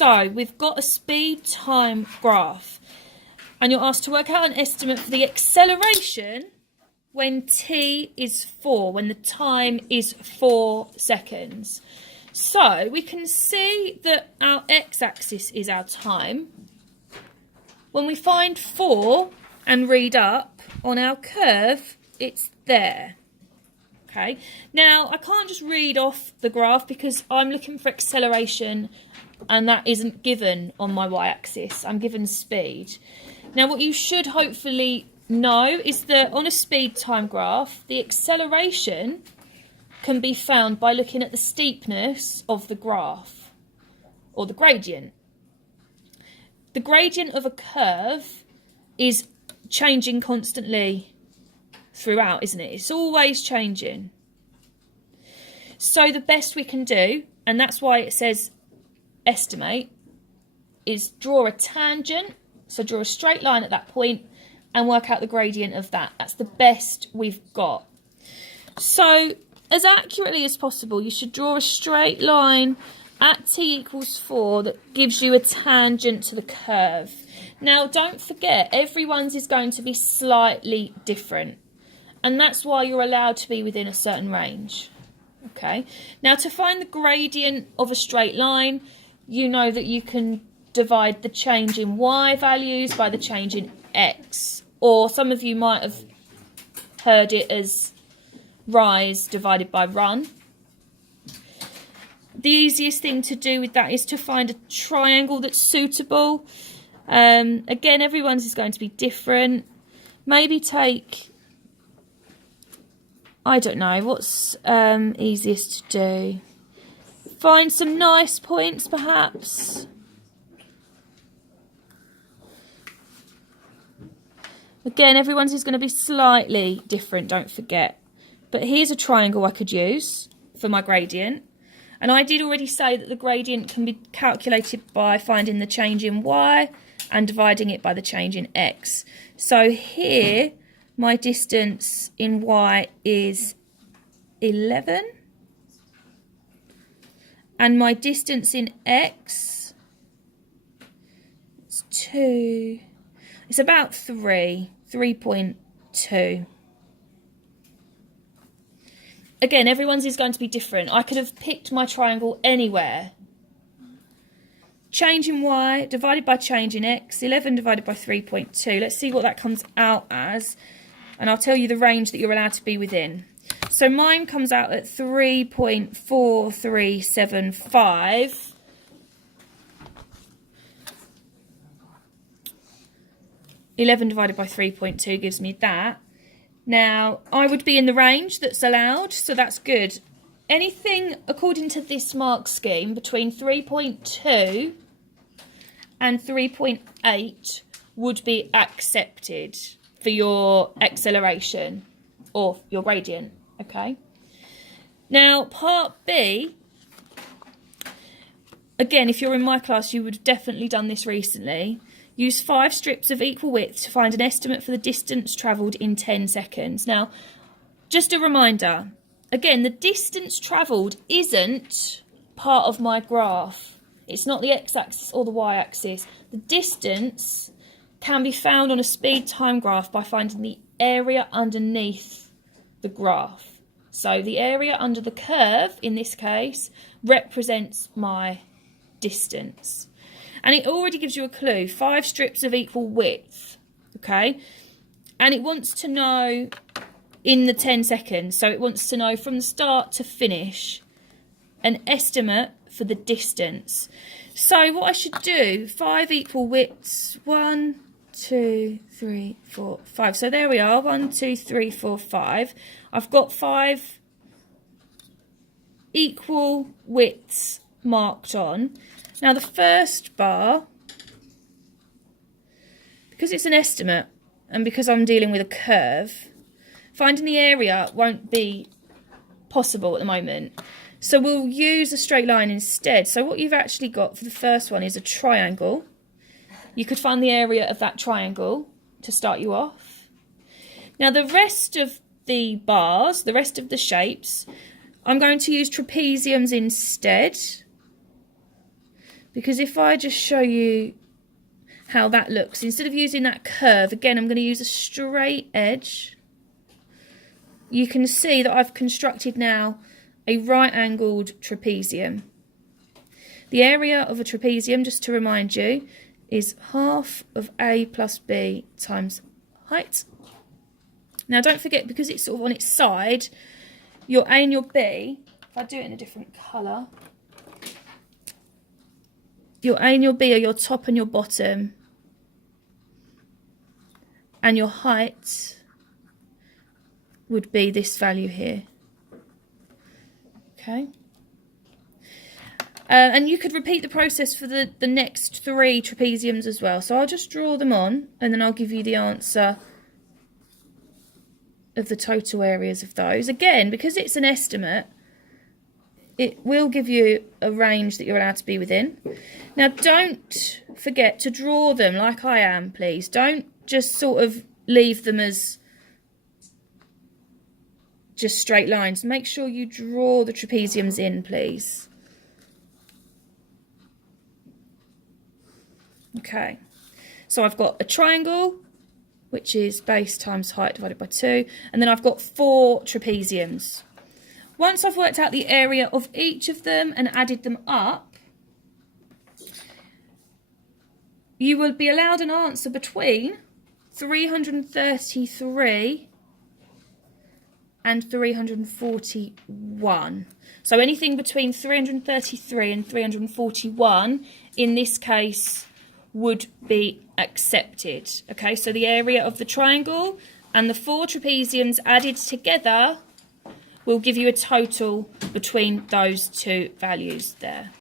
So we've got a speed time graph, and you're asked to work out an estimate for the acceleration when t is 4, when the time is 4 seconds. So we can see that our x-axis is our time. When we find 4 and read up on our curve, it's there. Okay, now I can't just read off the graph because I'm looking for acceleration and that isn't given on my y-axis. I'm given speed. Now what you should hopefully know is that on a speed time graph, the acceleration can be found by looking at the steepness of the graph, or the gradient. The gradient of a curve is changing constantly throughout, isn't it? It's always changing. So the best we can do, and that's why it says estimate, is draw a tangent. So draw a straight line at that point and work out the gradient of that. That's the best we've got. So as accurately as possible, you should draw a straight line at t equals 4 that gives you a tangent to the curve. Now don't forget, everyone's is going to be slightly different, and that's why you're allowed to be within a certain range. Okay, now to find the gradient of a straight line, you know that you can divide the change in y values by the change in x, or some of you might have heard it as rise divided by run. The easiest thing to do with that is to find a triangle that's suitable. Again, everyone's is going to be different. Maybe take, I don't know, what's easiest to do? Find some nice points, perhaps. Again, everyone's is going to be slightly different, don't forget. But here's a triangle I could use for my gradient. And I did already say that the gradient can be calculated by finding the change in y and dividing it by the change in x. So here, my distance in y is 11. And my distance in x is 2. It's about 3.2. Again, everyone's is going to be different. I could have picked my triangle anywhere. Change in y divided by change in x, 11 divided by 3.2. Let's see what that comes out as, and I'll tell you the range that you're allowed to be within. So mine comes out at 3.4375. (11 divided by 3.2 gives me that. Now, I would be in the range that's allowed, so that's good. Anything, according to this mark scheme, between 3.2 and 3.8 would be accepted for your acceleration or your gradient, okay? Now, part B, again, if you're in my class, you would have definitely done this recently. Use 5 strips of equal width to find an estimate for the distance travelled in 10 seconds. Now, just a reminder, again, the distance travelled isn't part of my graph. It's not the x-axis or the y-axis. The distance can be found on a speed time graph by finding the area underneath the graph. So the area under the curve, in this case, represents my distance. And it already gives you a clue, 5 strips of equal width, okay? And it wants to know in the 10 seconds, so it wants to know from the start to finish an estimate for the distance. So what I should do, 5 equal widths, 1, 2, 3, 4, 5. So there we are, 1, 2, 3, 4, 5. I've got 5 equal widths marked on. Now the first bar, because it's an estimate and because I'm dealing with a curve, finding the area won't be possible at the moment. So we'll use a straight line instead. So what you've actually got for the first one is a triangle. You could find the area of that triangle to start you off. Now the rest of the bars, the rest of the shapes, I'm going to use trapeziums instead. Because if I just show you how that looks, instead of using that curve, again, I'm going to use a straight edge. You can see that I've constructed now a right-angled trapezium. The area of a trapezium, just to remind you, is half of A plus B times height. Now don't forget, because it's sort of on its side, your A and your B, if I do it in a different colour, your A and your B are your top and your bottom, and your height would be this value here. Okay. And you could repeat the process for the next 3 trapeziums as well. So I'll just draw them on, and then I'll give you the answer of the total areas of those. Again, because it's an estimate, it will give you a range that you're allowed to be within. Now, don't forget to draw them like I am, please. Don't just sort of leave them as just straight lines. Make sure you draw the trapeziums in, please. Okay, so I've got a triangle, which is base times height divided by 2, and then I've got 4 trapeziums. Once I've worked out the area of each of them and added them up, you will be allowed an answer between 333 and 341. So anything between 333 and 341 in this case would be accepted. Okay, so the area of the triangle and the 4 trapeziums added together will give you a total between those 2 values there.